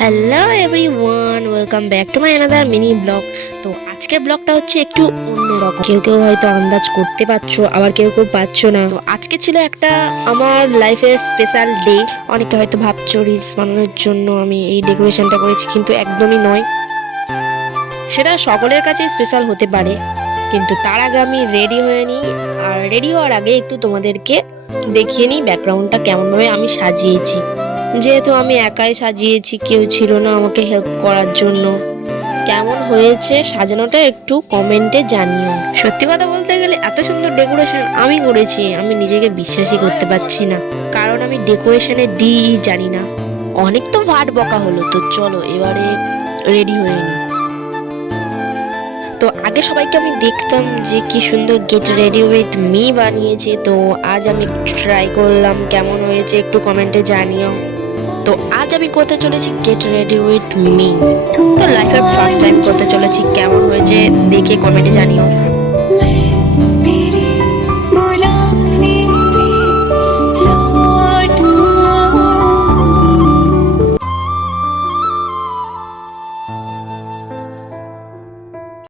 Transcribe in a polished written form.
Hello everyone, welcome back to my another mini blog. তো আজকের ব্লগটা হচ্ছে একটু অন্যরকম। কেউ কেউ হয়তো আন্দাজ করতে পারছো, আবার কেউ কেউ পারছো না। তো আজকে ছিল একটা আমার লাইফের স্পেশাল ডে। অনেকে হয়তো ভাবছো রিলস বানানোর জন্য আমি এই ডেকোরেশনটা করেছি, কিন্তু একদমই নয়। সেটা সকলের কাছেই স্পেশাল হতে পারে, কিন্তু তার আগে আমি রেডি হয়ে নিই। আর রেডি হওয়ার আগে একটু তোমাদেরকে দেখিয়ে নিই ব্যাকগ্রাউন্ডটা কেমনভাবে আমি সাজিয়েছি। যেহেতু আমি একাই সাজিয়েছি, কেউ ছিল না আমাকে হেল্প করার জন্য। কেমন হয়েছে সাজানোটা একটু কমেন্টে জানিও। সত্যি কথা বলতে গেলে এত সুন্দর ডেকোরেশন আমি করেছি, আমি নিজেকে বিশ্বাসই করতে পারছি না, কারণ আমি ডেকোরেশনে জানি না। অনেক তো ভাট বকা হলো, তো চলো এবারে রেডি হয়ে নিই। তো আগে সবাইকে আমি দেখতাম যে কি সুন্দর গেট রেডি উইথ মি বানিয়েছে, তো আজ আমি ট্রাই করলাম কেমন হয়েছে একটু কমেন্টে জানিও। তো আজ আমি করতে চলেছি গেট রেডি উইথ মি। তো লাইফের ফার্স্ট টাইম করতে চলেছি, কেমন হয়েছে দেখে কমেন্টে জানিও।